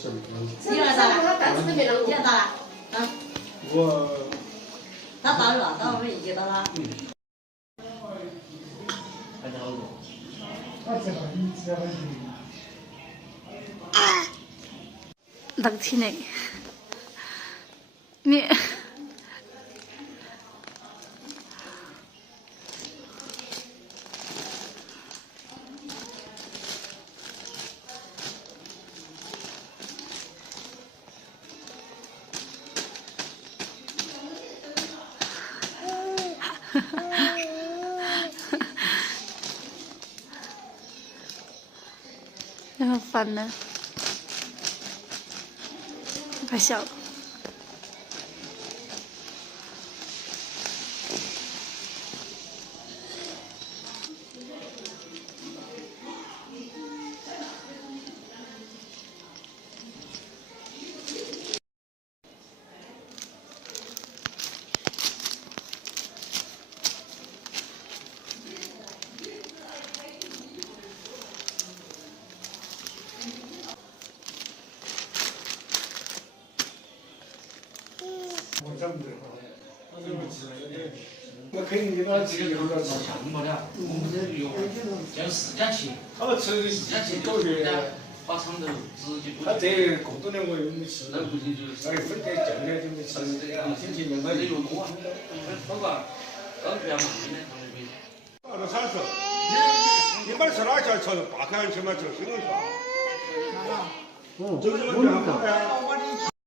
是。你儿咋了？你儿咋了？啊？我。他到了，到我们一接到了。冷起来，你。那么烦呢？快笑。我肯定把它吃以后了吃。没了，我们这有叫市价期，他们吃市价期多月，把厂头直接他这过多年我又没吃，那估计就是稍微分点酱点就没吃，心情让他这又多啊，包括刚出来嘛，今天他们没。到了30，你们吃哪家吃8块钱嘛，就新的是吧？嗯，这个怎么这样？